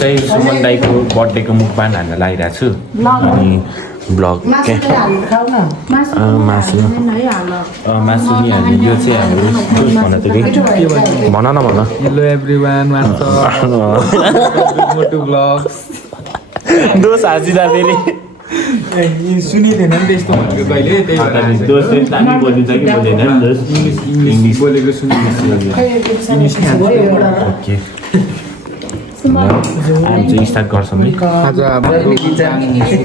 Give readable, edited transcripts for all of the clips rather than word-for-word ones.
चाहिँ सुमन दाईको बर्थडेको मुखबान हान्न लागिरहेको छु अनि ब्लग मासु मासु नि हाल्ने यो चाहिँ हाम्रो भन त भन न भन हेलो एभ्रिवान मोटु ब्लग्स दोष हासिदा फेरि सुनिँदैन नि त्यस्तो भनेको कहिले त्यही भएर दोष चाहिँ दामी बोलिन्छ कि बोल्दैन दोष इङ्ग्लिस बोलेको सुनिन्छ ओके हामी चाहिँ स्टार्ट गर्छौँ है आज हाम्रो सुरु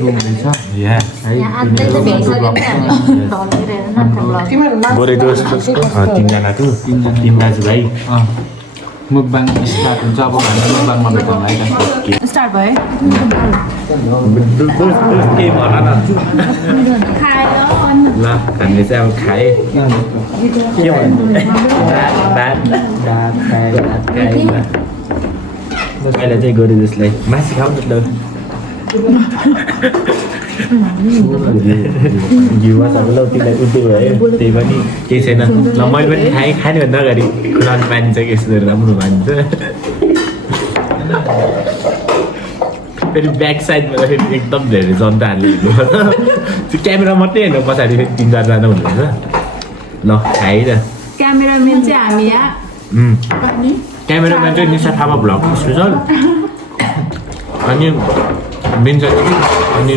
हुँदैछ गोरे दोष तिनजना तु तिन दाजुभाइ मुखबाङ स्टार्ट हुन्छ अब हामी मुखबाङमा भेटौँ है स्टार्ट भयो केही भन न ल हामीले चाहिँ अब खाएँ के भन्नु अहिले चाहिँ गोरे जसलाई मासु खाऊ न घिउमा छ ल तिमीलाई उल्टो भयो त्यही पनि केही छैन ल मैले पनि खाने भन्दा अगाडि खुलान मानिन्छ कि यस्तो राम्रो मानिन्छ फेरि ब्याक साइडमा फेरि एकदम धेरै जनताहरूले त्यो क्यामेरा मात्रै हेर्नु पछाडि फेरि 3-4जना हुनुहुन्छ ल खाएँ र क्यामेराम्यान चाहिँ हामी यहाँ क्यामेराम्यान चाहिँ निशा थापा भ्लग स्पेसल अनि मेन चाहिँ अनि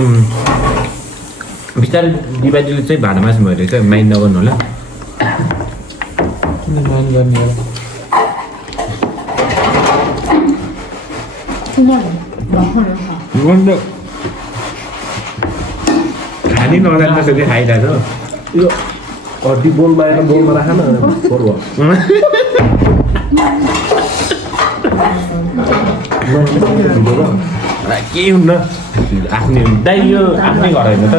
बिस्तारै दिवालीले चाहिँ भाँडा मासु भइरहेछ माइन्ड नगर्नु होला खानै नजान्छ कि खाइरहेको यो हड्डी बोलमा आएर बोलमा राख न पर्व केही हुन्न आफ्नै दाइ यो आफ्नै घर होइन त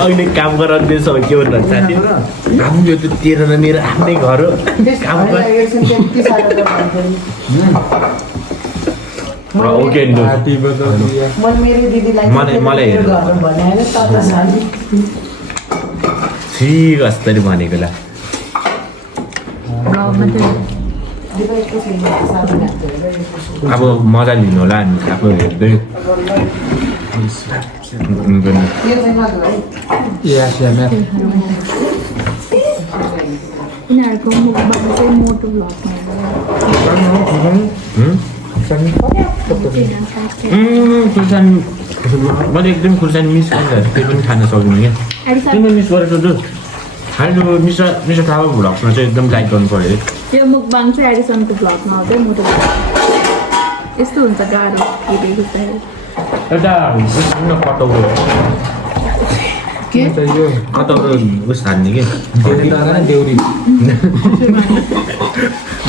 अहिले काम गराउँदैछ के भन्नु साथी हाम्रो यो त तेरो न मेरो आफ्नै घर हो काम ओके मलाई ठिक अस्ति भनेको ल अब मजा लिनु होला हामी आफ्नो हेर्दै यिनीहरूको मुखबाट चाहिँ मोटो खुर्सानी मैले एकदम खुर्सानी मिस गर्दा त्यो पनि खान सक्दिनँ क्या तिमी मिस गरेको छु खानु मिसा थाहा भ्लग्समा चाहिँ एकदम लाइक गर्नु पऱ्यो यो मुखबाङ चाहिँ एडिसनको भ्लगमा आउँदै मोटो यस्तो हुन्छ गाह्रो एउटा कटाउरो कटाउरो उस हान्ने कि देउरी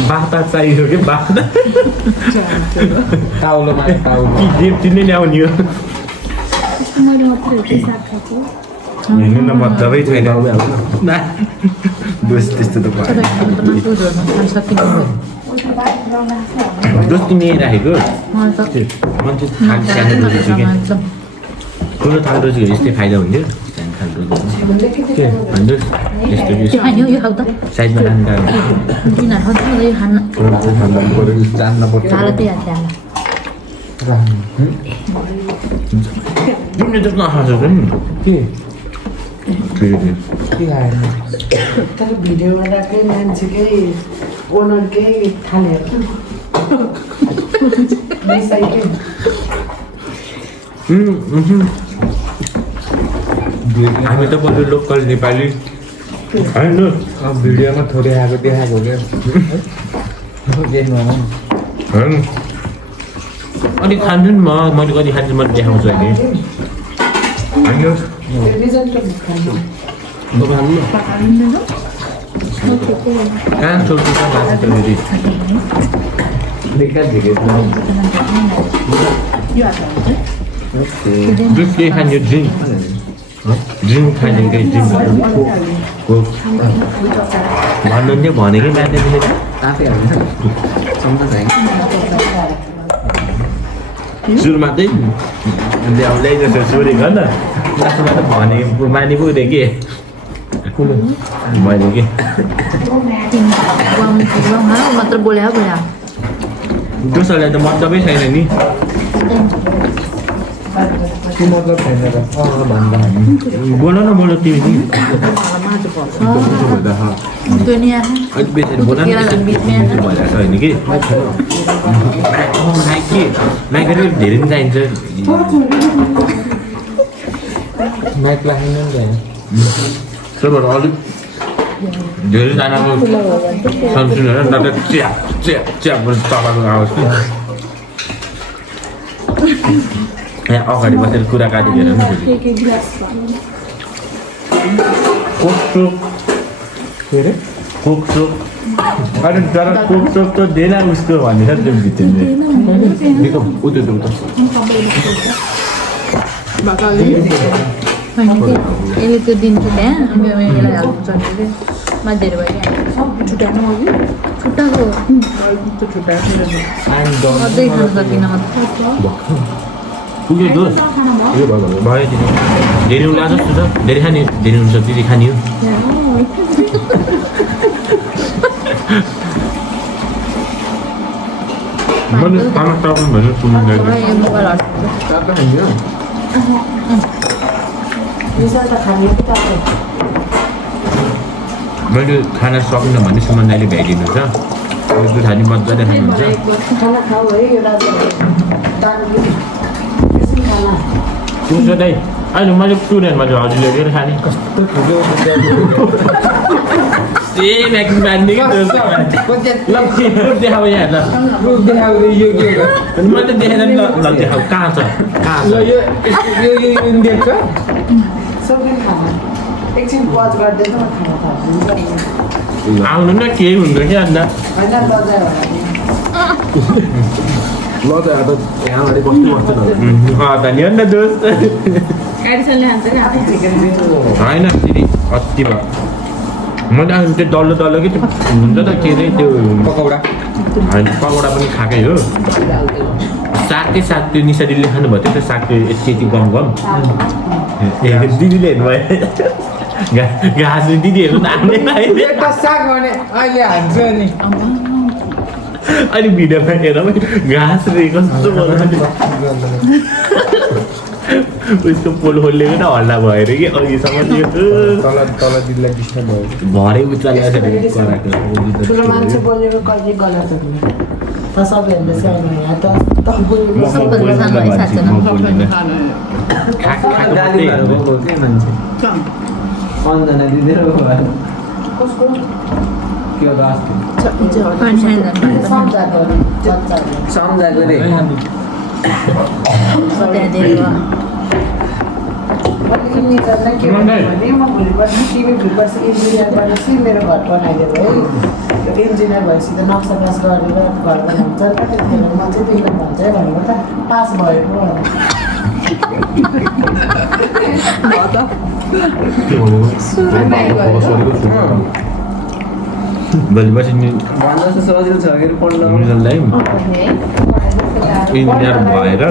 बाख्ता चाहियो कि बाख्ता ताउलोमा ताउलो कि देव नै ल्याउने हो हेर्नु न मजाबै छैन दोष त्यस्तो त दोष तिमी राखेको मान्छे सानो रोजेछु कि ठुलो थाल रोजेको यस्तै फाइदा हुन्थ्यो सानो थाल रोजेको के भन्नुहोस् यस्तो साइडमा जान्न पर्छ तिमीले त नखाएको नि के तर भिडियोमा राख्ने मान्छेकै ओनरकै थालेर हामी त बरु लोकल नेपाली होइन भिडियोमा थोरै आएको देखाएको क्या अलिक खान्छु नि मैले कति खान्छु मैले देखाउँछु अहिले कहाँ छोड्छु त मासु त फेरि दुध के खाने ड्रिङ्क खाने केही ड्रिङ्कहरू भन्नु नि भनेकै मान्छे सुरुमा चाहिँ ल्याइदिएको चोरी गर्न लास्टमा त भने मानि पुग्यो कि मैले कि मात्र बोल्या बोल्या दोस्रोलाई त मतलबै छैन नि के मतलब छैन र भन्दा बोल न बोल तिमी नि दुनिया है अलिक बेसी बोल न भइरहेको छ होइन कि माइकले धेरै पनि चाहिन्छ माइक लाग्दैन नि त्यही अलिक धेरैजनाको सुनेर नत्र च्याप च्याप च्याप चलाएको आवाज यहाँ अगाडि बसेर कुरा काटिदिएर नि कोकसोक के अरे कोकसोक अरे तर कोकसोक त देला उसको भनेर त्यो भित्रिने यसले त्यो दिन्छु त्यहाँ अनि यसलाई हाल्नु चट्टीले मान्छेहरू भयो छुट्याउनु अघि छुट्टाएको अझै खानु सकिनँ पुग्यो दोष भयो तिमी धेरै उला जस्तो छ धेरै खाने धेरै हुन्छ त्यति खाने हो मैले खाना टाउनु भनेर सुन्नु मैले खाना सकिनँ भने सुमन दाइले भ्याइदिनुहुन्छ दुधानी मजाले खानुहुन्छ तुझो दाइ अहिले मैले स्टुडेन्टमा चाहिँ हजुरले लिएर खाने कस्तो ठुलो सेम एक्टिङ बाँध्ने कि देखाऊ यहाँ ल यो के हो म त देखेर ल देखाऊ कहाँ छ ल यो देख्छ एकछिन वाच गर्दै त खाना खानु आउनु न केही हुँदैन कि अन्त होइन बजायो ल त यहाँ अगाडि बस्नु पर्छ धन्यवाद न दोस्त एडिसनले हान्छ नि आफै होइन फेरि अति भयो मैले आउनु त्यो डल्लो डल्लो कि त्यो हुन्छ त के अरे त्यो पकौडा होइन पकौडा पनि खाएकै हो सागकै साग त्यो निसारीले खानुभयो त्यो साग त्यो यति यति गम गम ए दिदीले हेर्नुभयो घाँस दिदीहरू पनि आउने एउटा साग भने अहिले हान्छ नि अनि भिडियोमा हेर घाँस रे कस्तो उसको पोल खोलेको न हल्ला भयो अरे कि अघिसम्म तल दिदीलाई डिस्टर्ब भयो भरे उचालेको कराएको ठुलो मान्छे बोलेको कहिले गलत हुँदैन त सबैहरूले स्याहार्नु यहाँ त अन्जना दिदी कसको के हो अस्ति सम्झाएको रे म भोलिपर्सि टिभी भोलिपर्सि इन्जिनियरबाट चाहिँ मेरो घर बनाइदिएको है त्यो इन्जिनियर भएपछि त नक्सा पास गरेर घर बनाउँछ नि त त्यतिखेर म चाहिँ त्यही भन्छ है भनेको त पास भएको भोलिपर्सि भन्दा त सजिलो छ के पढ्न इन्जिनियर भएर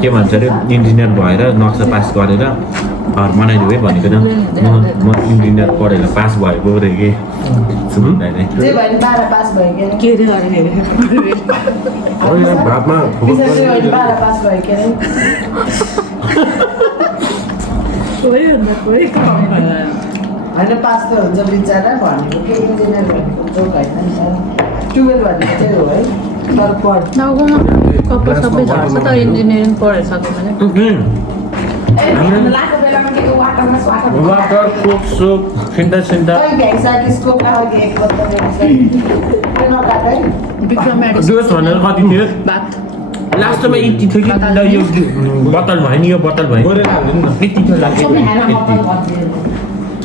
के भन्छ अरे इन्जिनियर भएर नक्सा पास गरेर घर बनाइदियो है भनेको त म इन्जिनियर पढेर पास भएको रे के सुन्नु दाइले पास भयो के भातमा पास भयो के होइन पास त हुन्छ बिचरा भनेको के इन्जिनियर भनेको जोक होइन नि त 12 भनेको चाहिँ हो है तर पढ गाउँमा कपाल सबै झर्छ तर इन्जिनियरिङ पढेर सक्यो भने वाटर कोक सोक फिन्टा सिन्टा जोस भनेर कति थियो लास्टमा यति थियो कि यो बोतल भयो नि यो बोतल भयो यति थियो लाग्यो म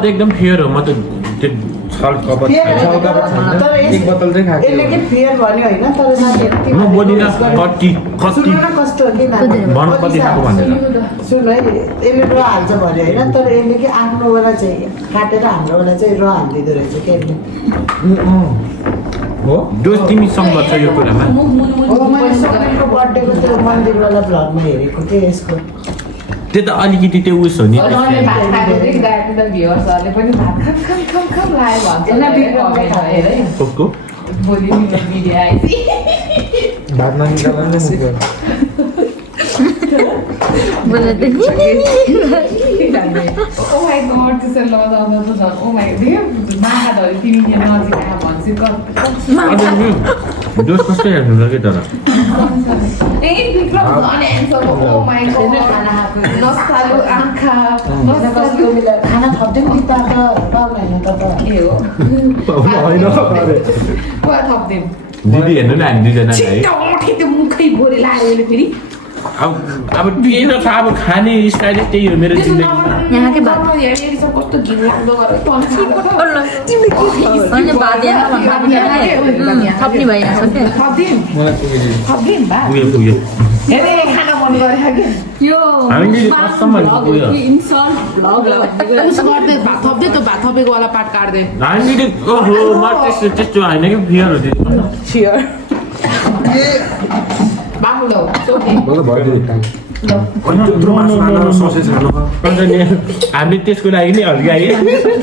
त एकदम फेयर हो म त त्यो एक बोतल चाहिँ खाएको म बोलिनँ कति कति भन कति खाएको भनेर सुन है यसले र हाल्छ भने होइन तर यसले कि आफ्नोवाला चाहिँ काटेर हाम्रोवाला चाहिँ र हालिदिँदो रहेछ के हो दोष तिमी सम्भव छ यो कुरामा बर्थडेको त्यो मन्दिरवाला भ्लगमा हेरेको थिएँ यसको त्यो त अलिकति त्यो उस हो नि भात खाएपछि गाएको त भ्युअर्सहरूले पनि भात खम खम लाग्यो भन्छ कोको भोलि भिडियो आएपछि भात ननिकाल्दा नै मुक्यो बोले त ओ माई गॉड त्यसरी लगाउँदा त झन् ओ माई देव माखा धरि तिमी के नजिक आएर भन्छु दोष कस्तो हेर्नु ल के तर ए विक्रम अनि एन्सर ओ माई गॉड नस्तालु आँखा नस्तालु खाना थप्दै पनि ताका पाउँदैन त के हो होइन पुरा थप्दिम दिदी हेर्नु न हामी दुईजना है छिटो त्यो मुखै भोरे लाग्यो अहिले फेरि अब त्यही न त अब खाने स्टाइल त्यही हो मेरो जिन्दगी यहाँ के बात कस्तो घिन लाग्दो गरेर अनि बात यहाँ थप्ने भइरहेको छ क्या थप्दिम मलाई पुगेछ थप्दिम भात पुग्यो हेरे खाना मन गरेको के यो हामीले कस्टम भनेको पुग्यो उसो गर्दै भात थप्दै त भात थपेको वाला पार्ट काट्दै हामीले ओहो म त्यस्तो होइन कि फियर हो त्यो चियर बाबुलो सोके मलाई भयो ससेज खानु अन्त नि हामीले त्यसको लागि नि हल्कायो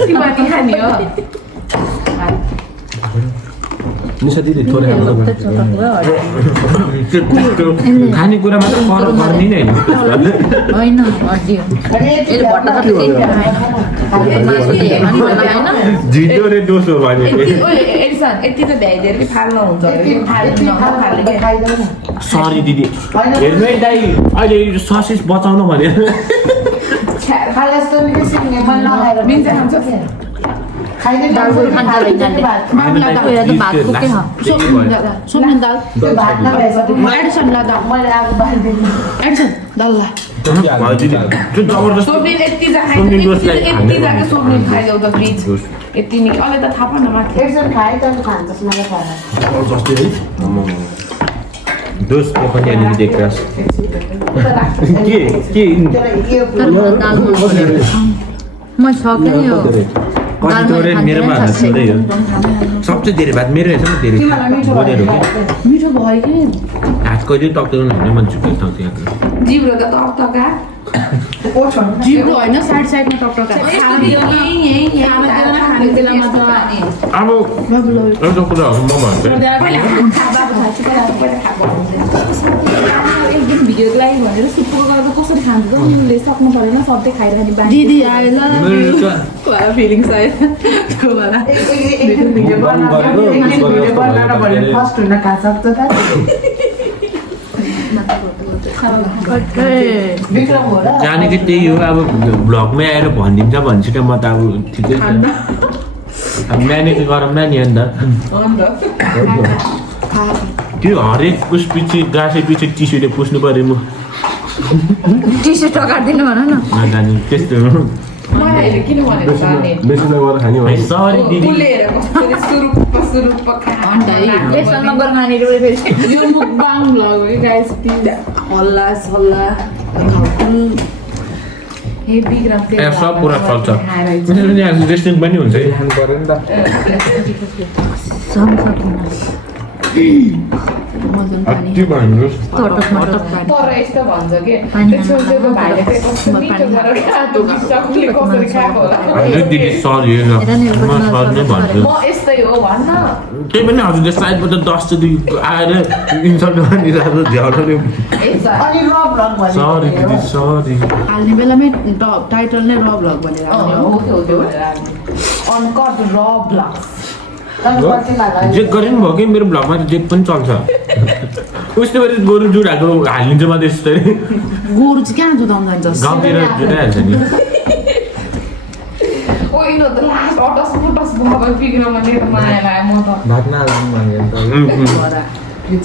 तिमी खाने हो निशा दिदी थोरै खानु खानेकुरामा त फरक गर्ने नै होइन हड्डी हो यसले भट्टा त त्यही होइन झिटो रे डोसो भने एडिसन यति त भ्याइदिएर कि फाल्न हुन्छ सरी दिदी हेर्नु है दाइ अहिले ससेज बचाउनु भने खाला जस्तो नि सिक्ने मन नखाएर मिन्छ खान्छ खाइदिनु सोमन दाल भात नभएछ एडिसन ला दाल मैले आगो बालिदिनु एडिसन दाल ला त्यो जबरजस्त सोमनिन यति जा खाइदिनु सोमनिन खाइदेऊ त प्लिज यति नि अहिले त थाहा न माथि एकजना खाए त खान्छस् मलाई खाना जस्तै है दोस्रो पनि अलिकति देख्छ के म सकेँ नि यो कति थोरै मेरोमा छँदै हो सबसे धेरै भात मेरो रहेछ नि धेरै बोलेर हो कि मिठो भयो कि हात कहिले टक्दैन भने मन चुक्यो टक्यो जिब्रो त टकटका जिब्रो होइन साइड साइडमा टकटका खाने बेलामा त अब एउटा कुरा हो म भन्छु एक दिन भिडियोको लागि भनेर सुप्पो गरेर कसरी खान्छ त उनीहरूले सक्नु परेन सधैँ खाइरहने बानी दिदी आयो ल फिलिङ्स आयो त्यो वाला भिडियो बनाएर भने फर्स्ट हुन खा सक्छ त विक्रम हो र जानेकै त्यही हो अब भ्लगमै आएर भनिदिन्छ भन्छ म त अब ठिकै छ अब म्यानेज गरौँला नि अन्त त्यो हरेक उस पछि गाँसे पछि टिस्युले पुस्नु पऱ्यो म टिसर्ट टकार्दिनु भन न नजाने त्यस्तो हो मलाई किन भनेको खाने बेसी नगरेर खाने हो सरी दिदी उलेर कसरी सुरुप खान्दै यसमा नगर मानेर फेरि यो मुकबाङ भ्लग हो गाइस प्लिज हल्ला सल्ला हे बिग्रम ए सब पुरा चल्छ त्यसरी आज रेस्टुरेन्ट पनि हुन्छ है खानु पर्यो नि त सब सकिन के भन्नुहोस् टटक मटक तर यस्तो भन्छ के त्यो छोरीको भाइले चाहिँ कस्तो मिठो गरेर खाएको चक्ले कसरी खाएको होला होइन दिदी सरी म सरी नै भन्छु म यस्तै हो भन्न त्यही पनि हजुरले साइडबाट 10 जति आएर इन्सल्ट गरिरहेको झ्याउले अनि र भ्लग भने सरी दिदी सरी हाल्ने बेलामै टाइटल नै र भ्लग भनेर हो त्यो अनकट र भ्लग जे गरे पनि भयो कि मेरो भ्लगमा त जे पनि चल्छ उसले गरी गोरु जुडाएको हालिदिन्छ मात्रै यस्तै गोरु चाहिँ कहाँ जुदाउँदा जस्तो गाउँतिर जुडाइहाल्छ नि ओ यिनीहरू त लास्ट अटस फुटस भयो बिग्रमा लिएर माया लाग्यो म त भात नहाल्नु भने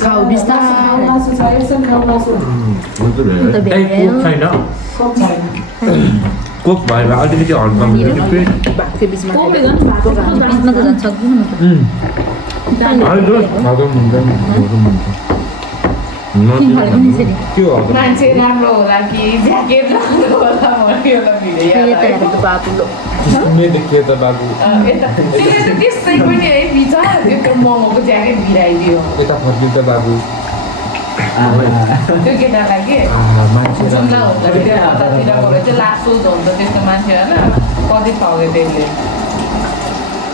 खाउ बिस्तारै मासु छ एकछिन मासु छैन कोक भएर अलिकति हल्का भातको बिचमा बिचमा त झन् सक्दिनँ म त के हो मान्छे राम्रो होला कि ज्याकेट राम्रो होला भन्यो त भिडियो देखियो त बाबु त्यसै पनि है बिचरा त्यो महँगोको ज्याकेट भिराइदियो यता फर्कियो त बाबु त्यो केटालाई के जुम्ला हुन्छ फेरि हतातिर गएर चाहिँ लास्ट सोच हुन्छ त्यस्तो मान्छे होइन कति ठग्यो त्यसले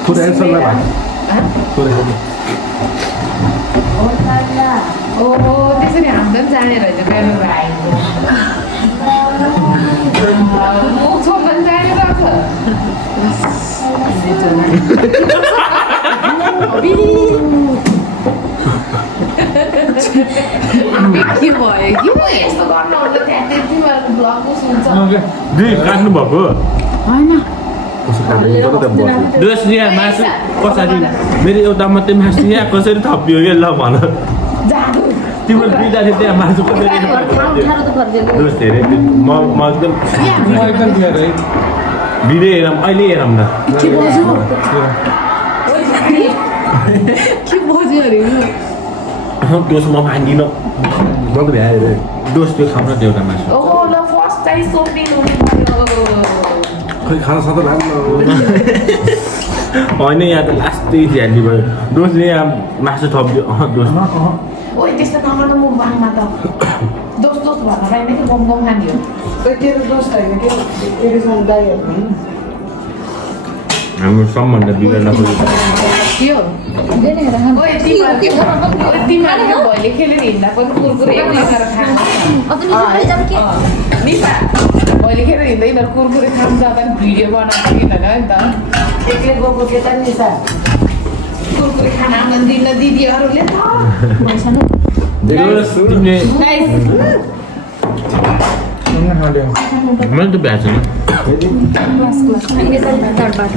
Put answer lah. Put answer. ओहो त्यसरी हाम्रो पनि जाने रहेछ मेरो भाइ मुख छोप्न पनि जाने रहेछ के भयो कि यस्तो गर्नुहुन्छ त्यहाँ तिमीहरूको ब्लग सुन्छ दुई काट्नु भएको होइन दोस्त यहाँ मासु कसरी मेरो एउटा मात्रै मासु यहाँ कसरी थपियो क्या ल भन तिम्रो दुईटा थियो त्यहाँ मासु कसरी दोस्त हेरे म एकदम भिडियो हेरौँ अहिले हेरौँ न के बज्यो अरे दोस्त म भाङ्गिन Bagus ya. दोस्त त्यो खाउन त्यो एउटा मासु ओहो ल फर्स्ट चाहिँ सोध्नु पर्यो Kau खाना satu lah. होइन यहाँ त लास्टै ध्यान भयो दोस्तले यहाँ मासु थप्यो दोस्त ओइ त्यस्तो नगर्नु मुखबाङमा त दोस्त दोस्त भएर होइन कि गम गम खाने हो तेरो दोस्त होइन कि तेरोसँग दाइहरू हाम्रो सबभन्दा बिग्रेर नपुग्यो के हो ओइ तिमीहरूले भैले खेलेर हिँड्दा पनि कुरकुरे एक्लै गरेर खानु निसा भैले खेलेर हिँड्दा यिनीहरू कुरकुरे खानु जाँदा पनि भिडियो बनाएको किनभने नि त एक्लै गएको केटा नि निसा कुरकुरे खाना आउन दिन दिदीहरूले त तिमीले मैले त भ्याएको छैन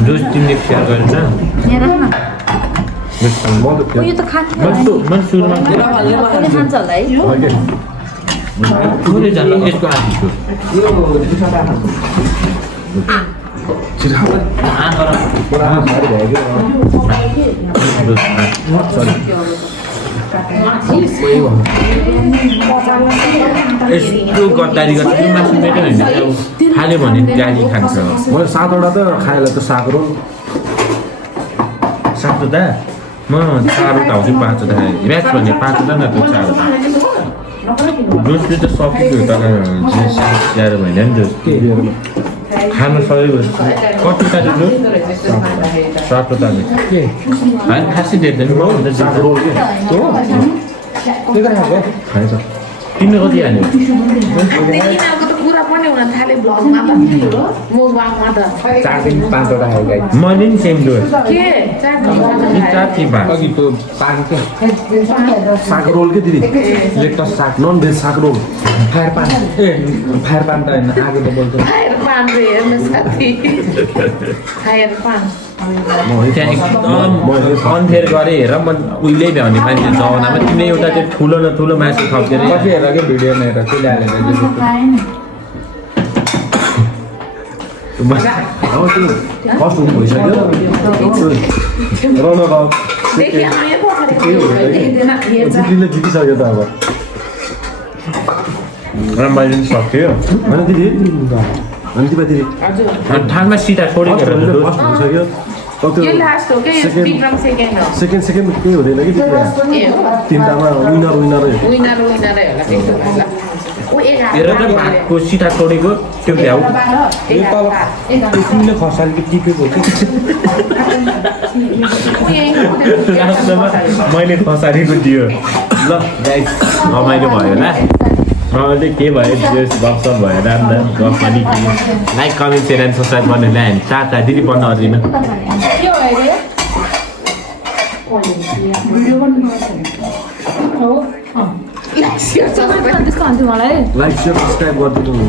दोस्त तिमीले सेयर गरेन यो त खान्छ मैले सुरुमा खान्छ होला है थोरै जानु यसको आँखीको यस्तो गद्दारी गर्छ त्यो मासु मेरो होइन खाल्यो भने गाली खान्छ Mau satu dah tu kaya lah tu sakro. सातवटा म चारवटा हो कि पाँचवटा म्याच भने पाँचवटा न त्यो चारवटा दोस्रो त सकियो तर स्याहार भएन नि दोस्त खानु सक्यो कति तारिक लो सातवटा के होइन खासै देख्दैन म भन्दा Sakro ke? Kaya tu. तिमीले कति हाल्यो यिनीहरूको त कुरा पनि हुन थाल्यो भ्लगमा त मुखबाङमा त 4 दिन 5 वटा आयो गाइस मैले नि सेम दोस्त के चार कि पाँच अघि त्यो पान के Sakro ke diri? लेक्टस साग Non veg sakro. फायर पान ए फायर पान त हैन आगो त बोल्छ फायर पान रे हेर्नु साथी फायर पान Mau ini. त्यहाँ एकदम अनफेयर गरेँ हेर म उहिल्यै भ्याउने मान्छे जमानामा तिमीले एउटा त्यो ठुलो न ठुलो मासु थप्केर कति हेर के भिडियो नै हेर त्यसले हालेर Awak tu cost umur saja. Rono kau. देखि आयो पछाडि एकजना हेर्छ Diri diri saja dah awak. र मैले पनि सक्यो Mana diri? Nanti apa diri? हजुर अनि ठानमा सिधा छोडेको Cost हेर umur cost saja. Kau tu यो लास्ट हो के यो विक्रम सेकेन्ड हो second ke udah lagi diri. ए हो Tinta mah winner विनरै होला त्यस्तो भएला ओ एक हात हेर त भातको सिधा छोडेको त्यो भ्याउ यो तल तिमीले खसाल कि टिपेको के लास्टमा मैले खसारेको दियो ल गाइस रमाइलो भयो होला अहिले के भयो जस गफसप भयो राम्रो गफ पनि के like comment share and subscribe गर्नु होला हामी चारवटा दिदी बन्न अर्दिन के हो अरे भिडियो गर्नु हो लास्ट इयर त्यस्तो अन्त्य मलाई like share subscribe गरिदिनु